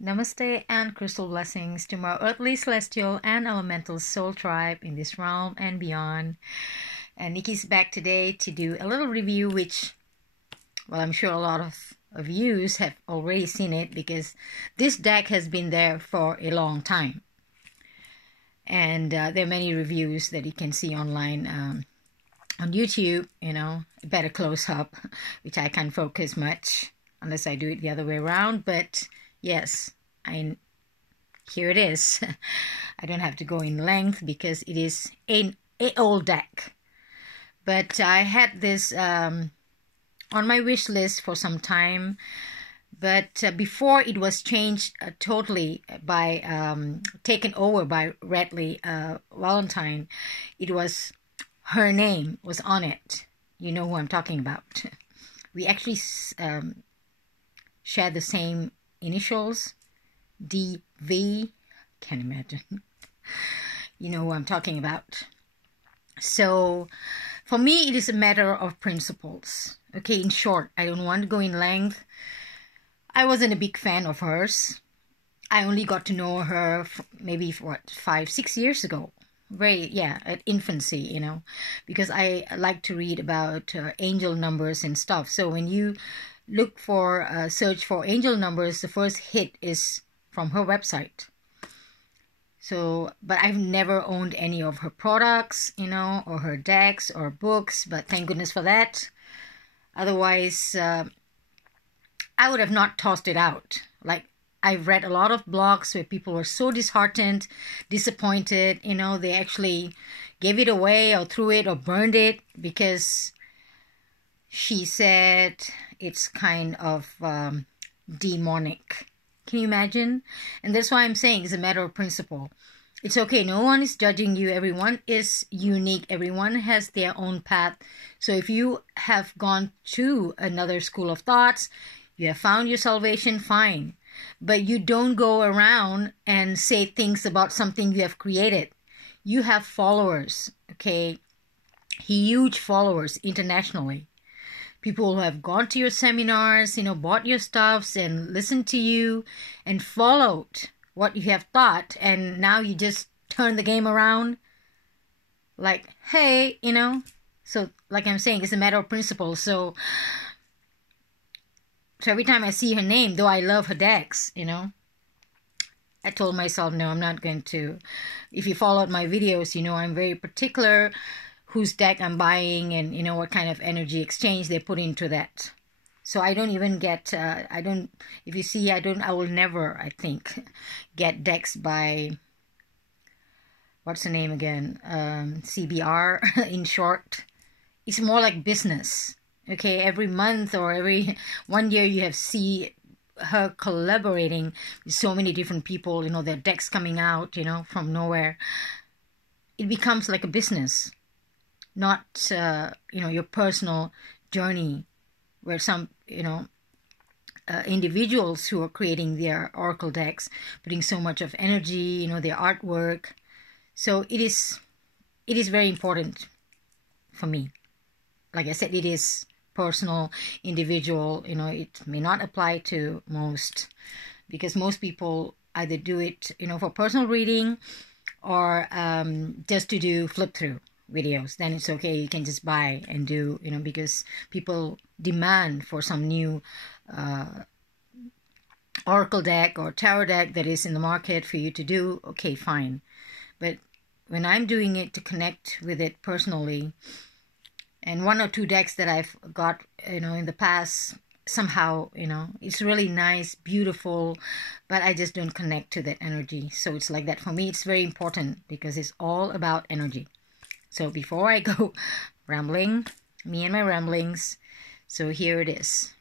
Namaste and crystal blessings to my earthly, celestial, and elemental soul tribe in this realm and beyond. And Nikki's back today to do a little review, which, well, I'm sure a lot of you have already seen it because this deck has been there for a long time. And there are many reviews that you can see online on YouTube, better close up, which I can't focus much unless I do it the other way around. But yes, here it is. I don't have to go in length because it is an old deck. But I had this on my wish list for some time. But before it was changed totally by, taken over by Radleigh Valentine, it was, her name was on it. You know who I'm talking about. We actually share the same initials, DV, can't imagine. You know who I'm talking about. So for me, it is a matter of principles. Okay, in short, I don't want to go in length. I wasn't a big fan of hers. I only got to know her maybe, 5-6 years ago. At infancy, because I like to read about angel numbers and stuff. So when you look for, search for angel numbers, the first hit is from her website. So, but I've never owned any of her products, or her decks or books, but thank goodness for that. Otherwise, I would have not tossed it out. Like, I've read a lot of blogs where people were so disheartened, disappointed, they actually gave it away or threw it or burned it because she said it's kind of demonic. Can you imagine? And that's why I'm saying it's a matter of principle. It's okay. No one is judging you. Everyone is unique. Everyone has their own path. So if you have gone to another school of thoughts, you have found your salvation, fine. But you don't go around and say things about something you have created. You have followers, okay? Huge followers internationally. People who have gone to your seminars, bought your stuffs and listened to you and followed what you have thought. And now you just turn the game around. Like, hey, So like I'm saying, it's a matter of principle. So every time I see her name, though I love her decks, I told myself, no, I'm not going to. If you followed my videos, I'm very particular whose deck I'm buying and, what kind of energy exchange they put into that. So I don't even get, if you see, I will never, I think, get decks by, what's the name again? CBR, in short. It's more like business. Okay, every month or every 1 year you have see her collaborating with so many different people, their decks coming out, from nowhere. It becomes like a business, not, your personal journey where some, individuals who are creating their oracle decks, putting so much of energy, their artwork. So it is very important for me. Like I said, it is personal, individual, it may not apply to most because most people either do it, for personal reading or just to do flip through videos. Then it's okay. You can just buy and do, because people demand for some new oracle deck or tarot deck that is in the market for you to do. Okay, fine. But when I'm doing it to connect with it personally, and 1 or 2 decks that I've got, in the past, somehow, it's really nice, beautiful, but I just don't connect to that energy. So it's like that. For me, it's very important because it's all about energy. So before I go rambling, me and my ramblings, so here it is.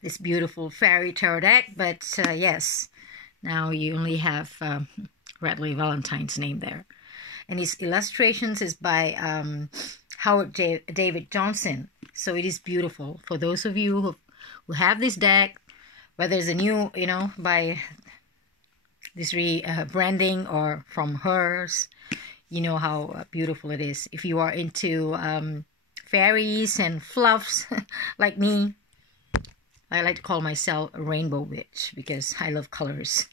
This beautiful fairy tarot deck, but yes, now you only have Radleigh Valentine's name there. And his illustrations is by Howard David Johnson. So it is beautiful. For those of you who have this deck, whether it's a new, by this branding or from hers, you know how beautiful it is. If you are into fairies and fluffs like me, I like to call myself a rainbow witch because I love colors.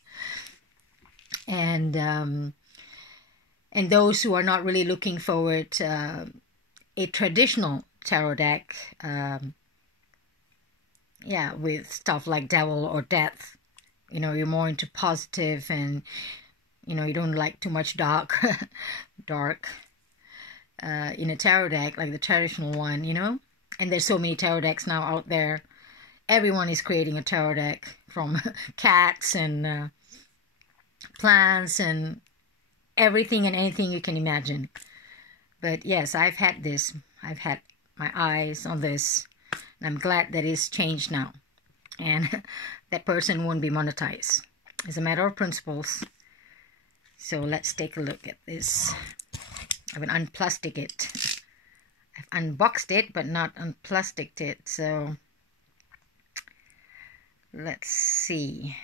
And those who are not really looking forward a traditional tarot deck, yeah, with stuff like devil or death, you know, you're more into positive, and you know, you don't like too much dark in a tarot deck like the traditional one, you know. And there's so many tarot decks now out there. Everyone is creating a tarot deck, from cats and plants and everything and anything you can imagine. But yes, I've had this. I've had my eyes on this. And I'm glad that it's changed now. And that person won't be monetized. It's a matter of principles. So let's take a look at this. I've unplastic it. I've unboxed it, but not unplasticed it. So let's see.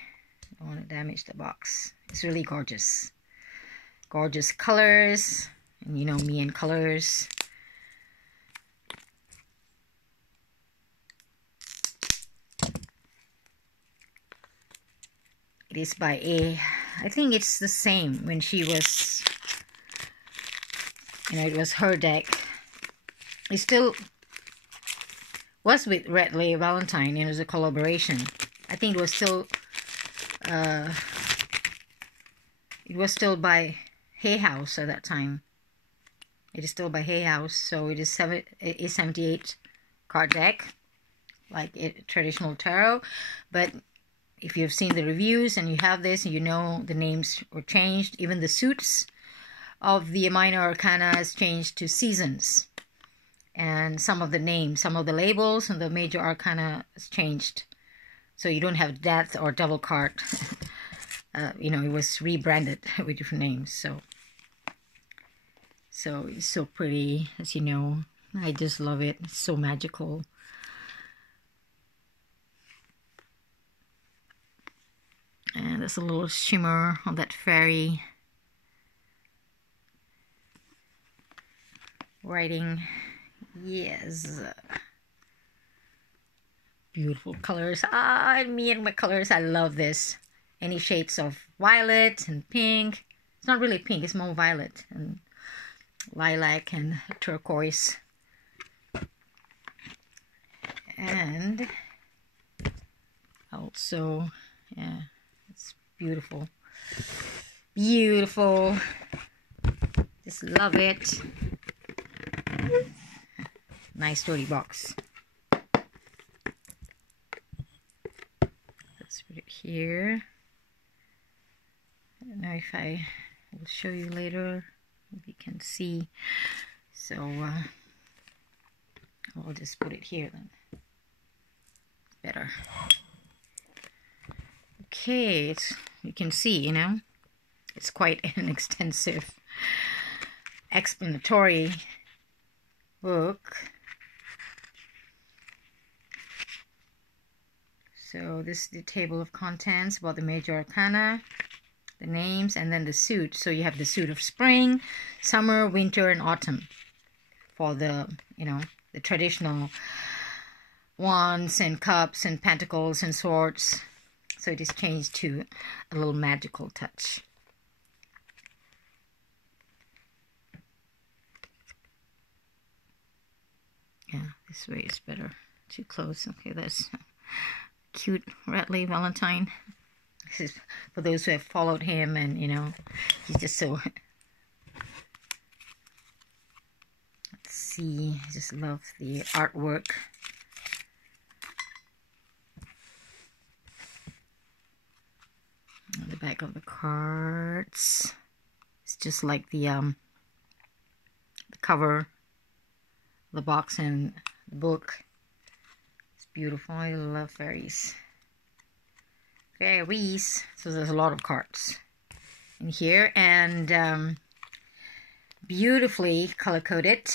I don't want to damage the box. It's really gorgeous. Gorgeous colors. And you know me and colors. It is by I think it's the same when she was, you know, it was her deck. It still was with Radleigh Valentine. It was a collaboration. I think it was still by Hay House at that time. It is still by Hay House, so it is 78 card deck, like a traditional tarot. But if you've seen the reviews and you have this, and you know the names were changed, even the suits of the minor arcana has changed to seasons. And some of the names, some of the labels and the major arcana has changed. So you don't have death or devil card. You know, it was rebranded with different names. So it's so pretty, as you know. I just love it. It's so magical. And there's a little shimmer on that fairy writing. Yes. Beautiful colors. Me and my colors. I love this. Any shades of violet and pink. It's not really pink. It's more violet and lilac and turquoise. And also, yeah, it's beautiful. Beautiful. Just love it. Nice dirty box. Let's put it here. I don't know if I will show you later. If you can see. So I'll just put it here then. Better. Okay, you can see, you know, it's quite an extensive explanatory book. So this is the table of contents about the major arcana, the names, and then the suit. So you have the suit of spring, summer, winter, and autumn for the, you know, the traditional wands and cups and pentacles and swords. So it is changed to a little magical touch. Yeah, this way is better. Too close. Okay, that's cute Radleigh Valentine. This is for those who have followed him, and you know, he's just so... Let's see, I just love the artwork. On the back of the cards, it's just like the cover, the box and the book. It's beautiful. I love fairies. Fairies. So there's a lot of cards in here, and beautifully color-coded,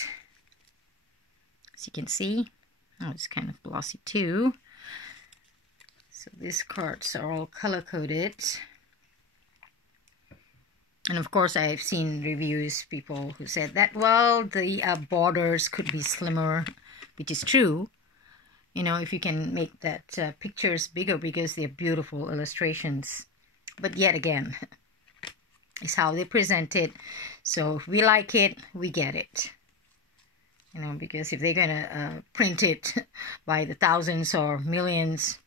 as you can see. Oh, it's kind of glossy too. So these cards are all color-coded. And of course, I've seen reviews, people who said that, well, the borders could be slimmer, which is true. You know, if you can make that pictures bigger, because they're beautiful illustrations. But yet again, it's how they present it. So if we like it, we get it. You know, because if they're gonna print it by the thousands or millions,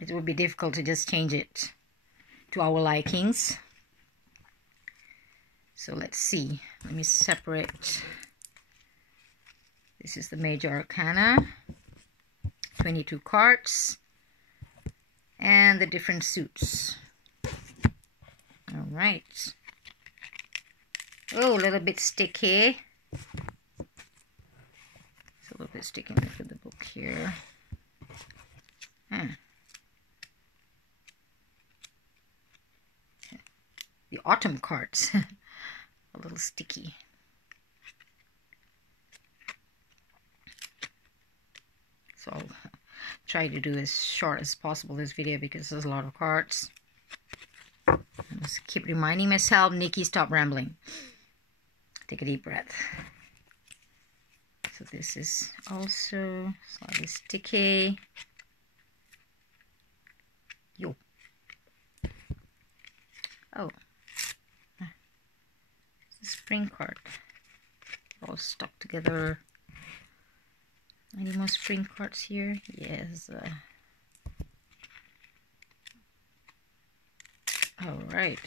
it would be difficult to just change it to our likings. So let's see. Let me separate. This is the major arcana, 22 cards, and the different suits. All right. Oh, a little bit sticky. It's a little bit sticky. Look at the book here. The autumn cards. A little sticky. So I'll try to do as short as possible this video, because there's a lot of cards. I just keep reminding myself, Nikki, stop rambling. Take a deep breath. So this is also slightly sticky. Yo. Oh. It's a spring card. All stuck together. Any more spring cards here? Yes. All right.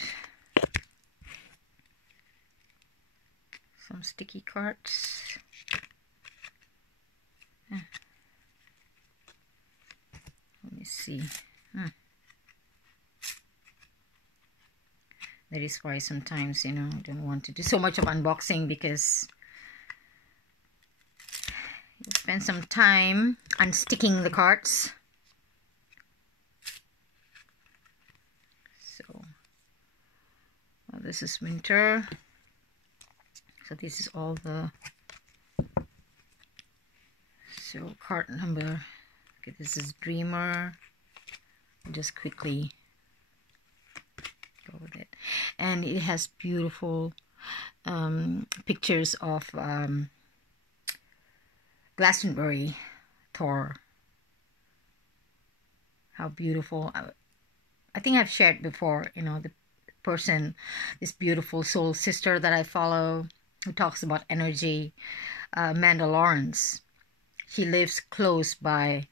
Some sticky cards. Let me see. That is why sometimes, you know, I don't want to do so much of unboxing, because you spend some time unsticking the cards. So, well, this is winter. So this is all the, so card number, okay, this is Dreamer. I'll just quickly go with it. And it has beautiful pictures of Glastonbury Thor. How beautiful. I think I've shared before, you know, the person, this beautiful soul sister that I follow, who talks about energy, Amanda Lawrence. She lives close by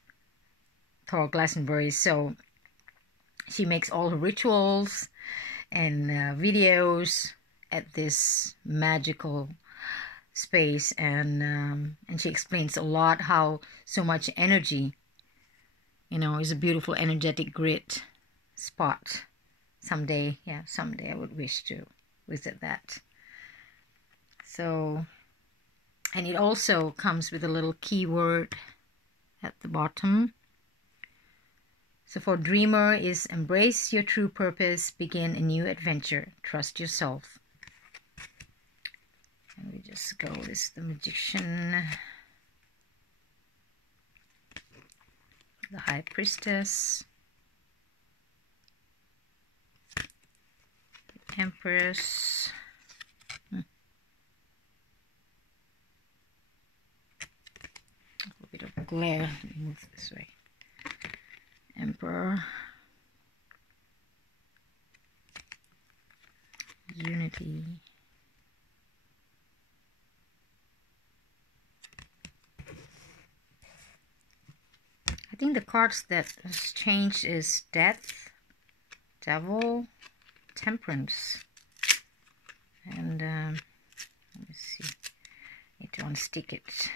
Thor Glastonbury, so she makes all her rituals and videos at this magical space, and she explains a lot how so much energy, you know, is a beautiful energetic grid spot. Someday, yeah, someday I would wish to visit that. So, and it also comes with a little keyword at the bottom. So for Dreamer is embrace your true purpose, begin a new adventure, trust yourself. And we just go, this is the Magician, the High Priestess, the Empress, a little bit of glare, let me move this way, Emperor, Unity, I think the cards that has changed is Death, Devil, Temperance, and let me see, need to unstick it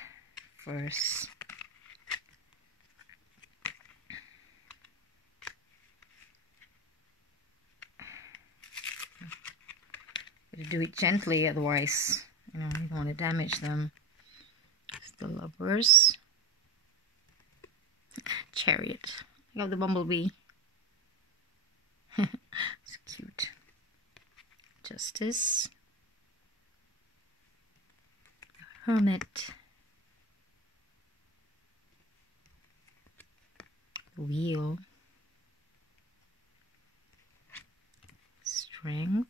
first. Do it gently, otherwise, you know, you don't want to damage them. It's the Lovers, Chariot. I got the bumblebee. It's cute. Justice, Hermit, the Wheel, Strength,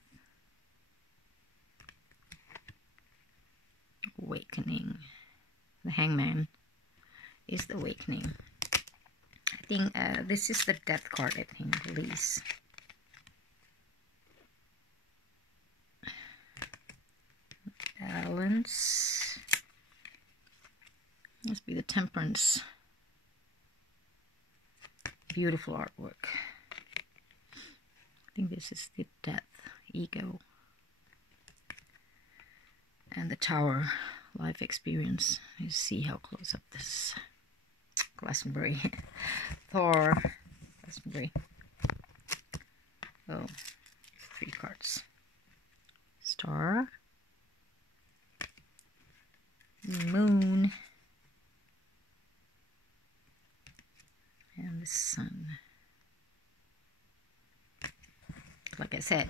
Awakening. The Hangman is the Awakening. think this is the death card, I think, release. Balance. Must be the Temperance. Beautiful artwork. I think this is the Death, Ego. And the Tower, Life Experience. You see how close up this. Glastonbury. Thor. Glastonbury. Oh, 3 cards. Star. Moon. And the Sun. Like I said,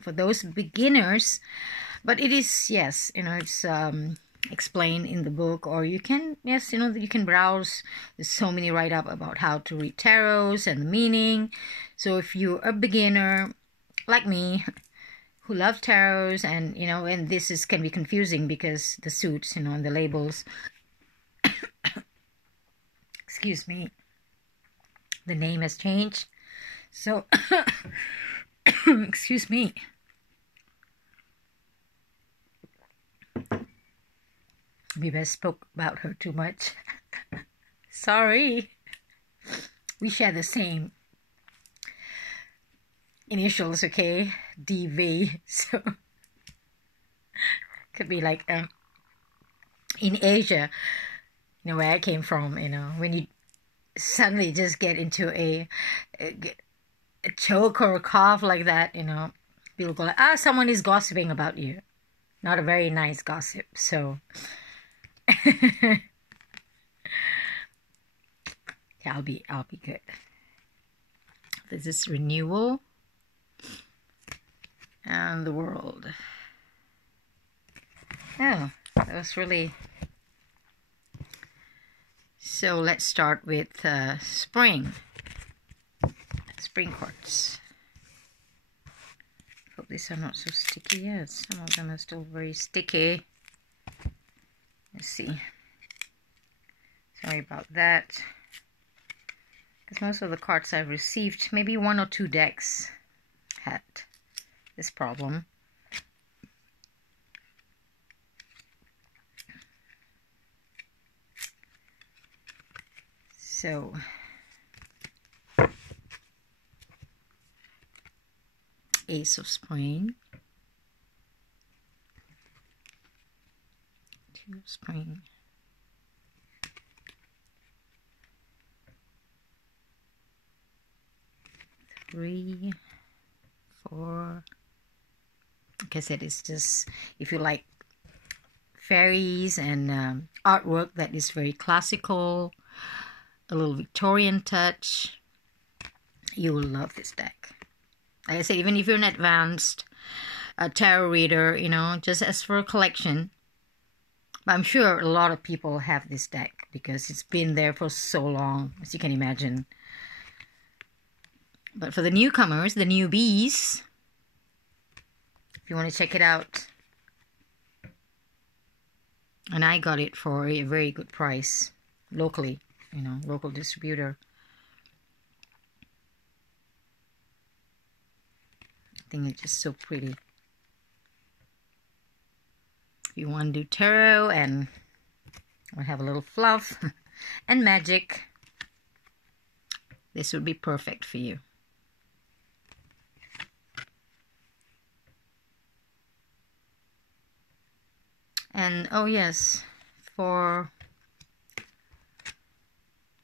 for those beginners, but it is, yes, you know, it's explained in the book, or you can, yes, you know, you can browse. There's so many write-up about how to read tarots and the meaning. So if you're a beginner like me who love tarots, and you know, and this is can be confusing because the suits, you know, and the labels, excuse me, the name has changed, so excuse me. Maybe I spoke about her too much. Sorry. We share the same initials, okay? DV. So could be like in Asia, you know, where I came from, you know, when you suddenly just get into a choke or a cough like that, you know, people go like, ah, someone is gossiping about you. Not a very nice gossip, so yeah, I'll be good. This is renewal and the world. Oh, that was really. So let's start with spring. Spring cards. Hope these are not so sticky. Yes, some of them are still very sticky. Let's see. Sorry about that. Because most of the cards I've received, maybe 1 or 2 decks had this problem. So Ace of Spring, 2 of Spring, 3, 4. Like I said, it's just, if you like fairies and artwork that is very classical, a little Victorian touch, you will love this deck. Like I said, even if you're an advanced tarot reader, you know, just as for a collection. But I'm sure a lot of people have this deck because it's been there for so long, as you can imagine. But for the newcomers, the newbies, if you want to check it out, and I got it for a very good price locally, you know, local distributor. I think it's just so pretty. If you want to do tarot and have a little fluff and magic, this would be perfect for you. And oh yes, for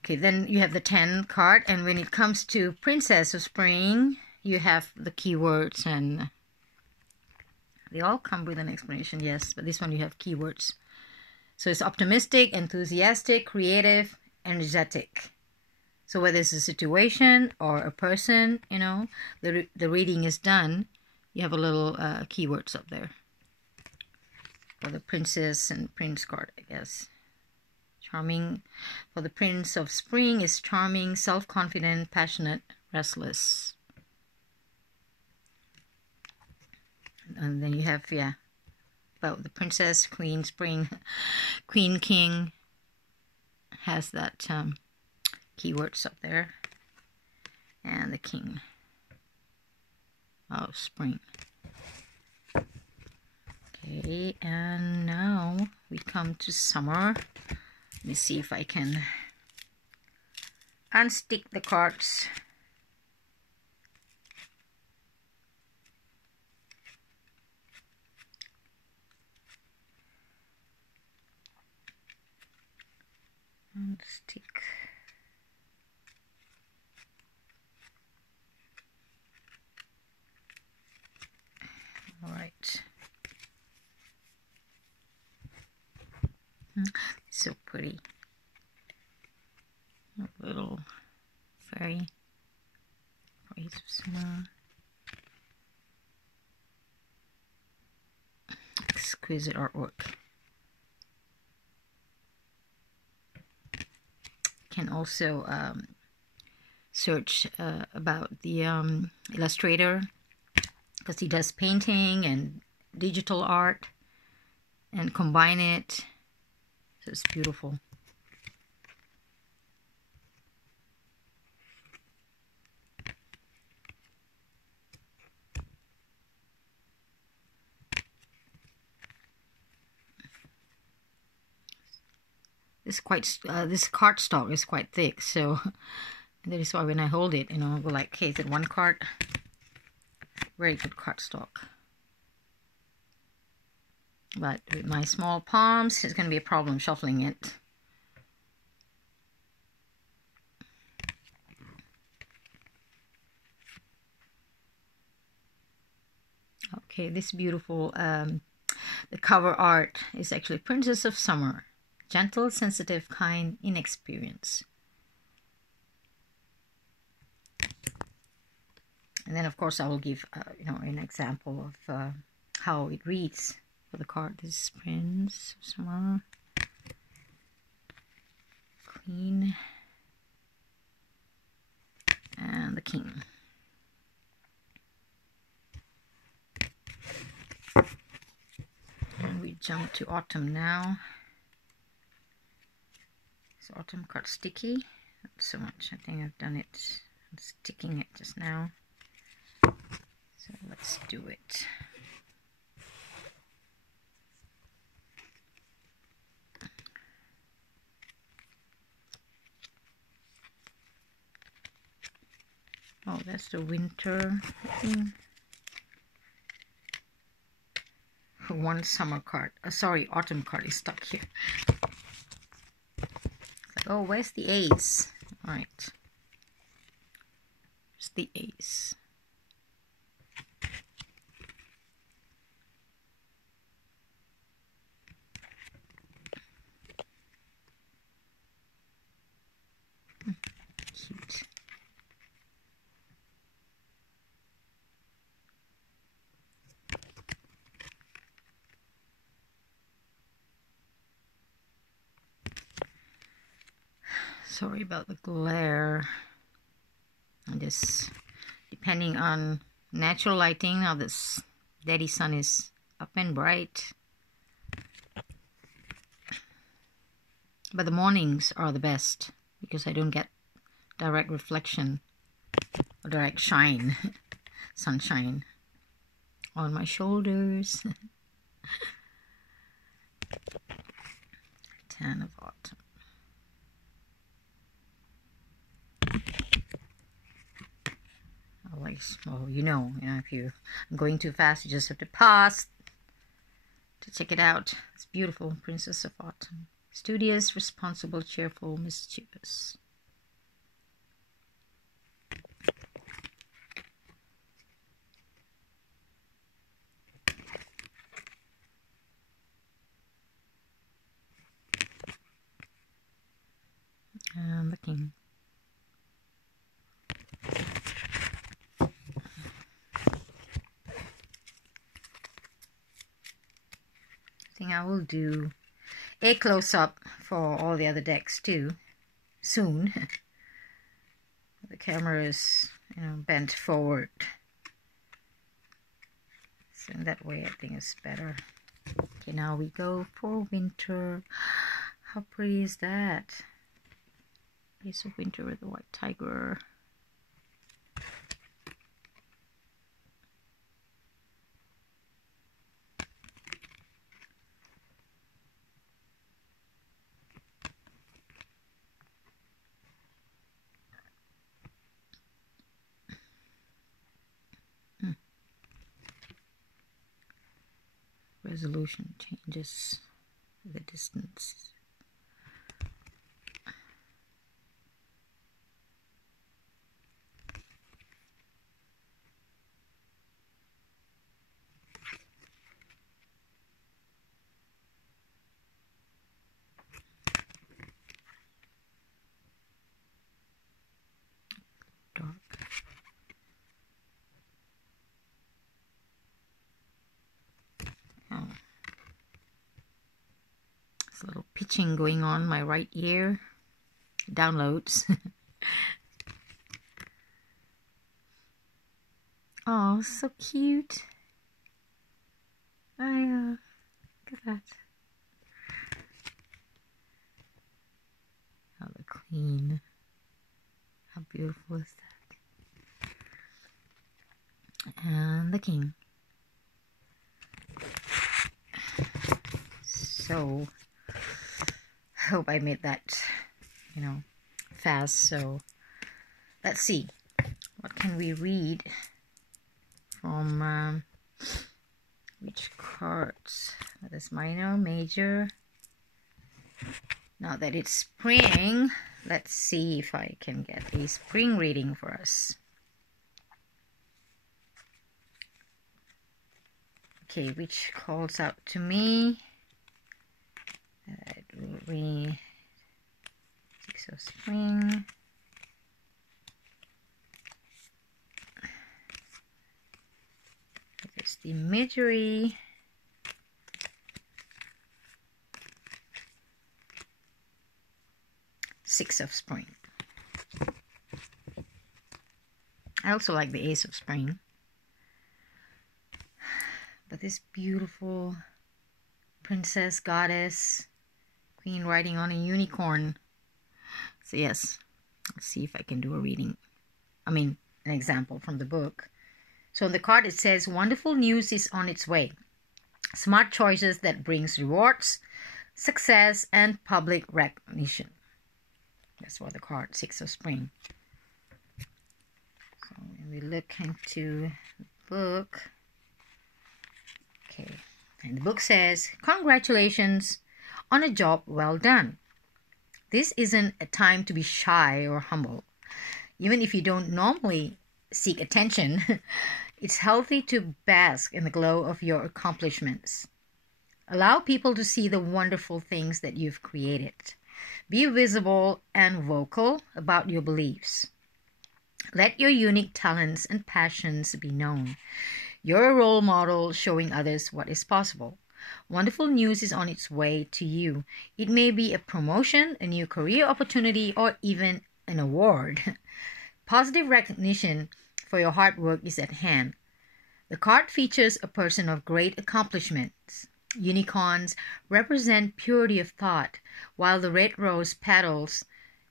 okay, then you have the 10 card, and when it comes to Princess of Spring, you have the keywords, and they all come with an explanation, yes, but this one you have keywords. So it's optimistic, enthusiastic, creative, energetic. So whether it's a situation or a person, you know, the reading is done, you have a little keywords up there. For the Princess and Prince card, I guess. Charming. For the Prince of Spring is charming, self-confident, passionate, restless. And then you have, yeah, about the Princess, Queen, Spring, Queen, King has that keywords up there. And the king. Oh, spring. Okay, and now we come to summer. Let me see if I can unstick the cards. Unstick. All right. So pretty. A little fairy. Praise of summer. Exquisite artwork. Can also search about the illustrator, because he does painting and digital art and combine it. So it's beautiful. This cardstock is quite thick, so that is why when I hold it, you know, I'll go like, okay, is it one card? Very good cardstock. But with my small palms, it's going to be a problem shuffling it. Okay, this beautiful, the cover art is actually Princess of Summer. Gentle, sensitive, kind, inexperienced. And then, of course, I will give, you know, an example of how it reads for the card. This is Prince of Summer, Queen, and the King. And we jump to autumn now. Autumn card sticky, not so much. I think I've done it. I'm sticking it just now. So let's do it. Oh, that's the winter thing. One summer card. Sorry, autumn card is stuck here. Oh, where's the ace? All right. Where's the ace? Cute. Sorry about the glare. And just depending on natural lighting, now this daddy sun is up and bright. But the mornings are the best because I don't get direct reflection or direct shine, sunshine on my shoulders. 10 of autumn. Well, you know, if you're going too fast, you just have to pause to check it out. It's beautiful, Princess of Autumn. Studious, responsible, cheerful, mischievous. And the King. I think I will do a close-up for all the other decks too soon. The camera is, you know, bent forward, so in that way I think it's better. Okay, now we go for winter. How pretty is that? Ace of Winter with the white tiger. Resolution changes the distance. Dark. Oh. There's a little pitching going on my right ear. Downloads. Oh, so cute. Look at that. How the Queen. How beautiful is that? And the King. So, I hope I made that, fast. So, let's see. What can we read from which cards? That is minor, major. Now that it's spring, let's see if I can get a spring reading for us. Okay, which calls out to me? That will be Six of Spring. There's the imagery. Six of Spring. I also like the Ace of Spring. But this beautiful princess, goddess, queen riding on a unicorn. So yes, let's see if I can do a reading. An example from the book. So on the card it says, wonderful news is on its way. Smart choices that brings rewards, success, and public recognition. That's what the card, Six of Spring. So when we look into the book, okay, and the book says, congratulations on a job well done. This isn't a time to be shy or humble. Even if you don't normally seek attention, it's healthy to bask in the glow of your accomplishments. Allow people to see the wonderful things that you've created. Be visible and vocal about your beliefs. Let your unique talents and passions be known. You're a role model showing others what is possible. Wonderful news is on its way to you. It may be a promotion, a new career opportunity, or even an award. Positive recognition for your hard work is at hand. The card features a person of great accomplishments. Unicorns represent purity of thought, while the red rose petals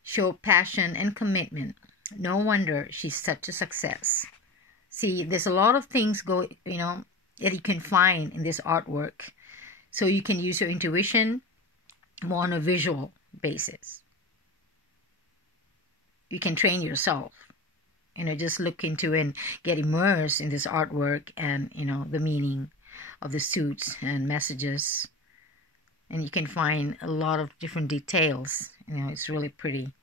show passion and commitment. No wonder she's such a success. See, there's a lot of things that you can find in this artwork. So you can use your intuition more on a visual basis. You can train yourself. Just look into and get immersed in this artwork and, the meaning of the suits and messages. And you can find a lot of different details. It's really pretty.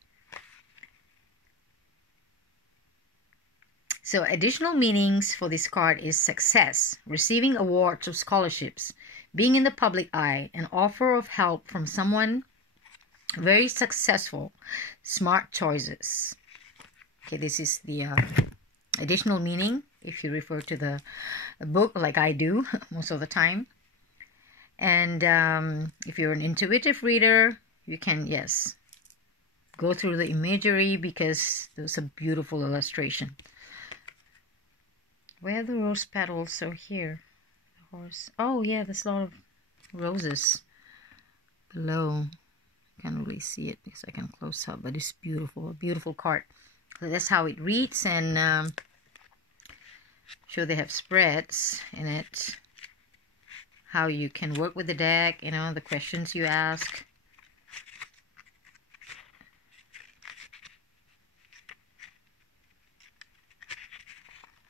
So additional meanings for this card is success, receiving awards or scholarships, being in the public eye, an offer of help from someone very successful, smart choices. Okay, this is the additional meaning if you refer to the book like I do most of the time. And if you're an intuitive reader, you can, yes, go through the imagery because there's a beautiful illustration. Where are the rose petals? So here, the horse. Oh yeah, there's a lot of roses below. can't really see it because I can close up, but it's beautiful, a beautiful card. So that's how it reads, and sure they have spreads in it, how you can work with the deck, you know, the questions you ask.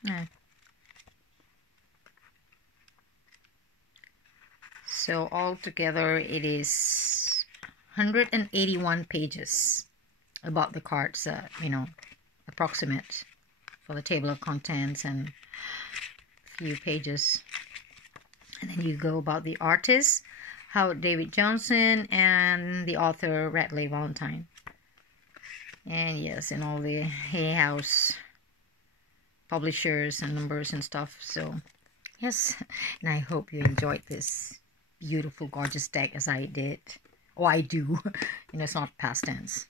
Yeah. So altogether it is 181 pages about the cards, you know, approximate for the table of contents, and a few pages. And then you go about the artist, Howard David Johnson, and the author, Radleigh Valentine. And yes, and all the Hay House publishers and numbers and stuff. So yes, and I hope you enjoyed this beautiful, gorgeous deck as I did. Oh, I do. You know, it's not past tense.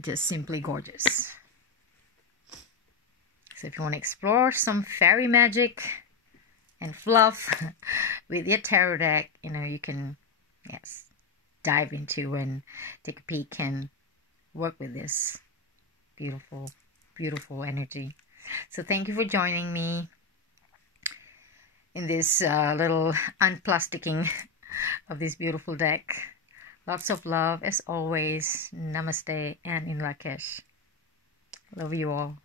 Just simply gorgeous. So if you want to explore some fairy magic and fluff with your tarot deck, you know, you can, yes, dive into and take a peek and work with this beautiful, beautiful energy. So thank you for joining me in this little unplasticking of this beautiful deck. Lots of love as always. Namaste and in Lakesh. Love you all.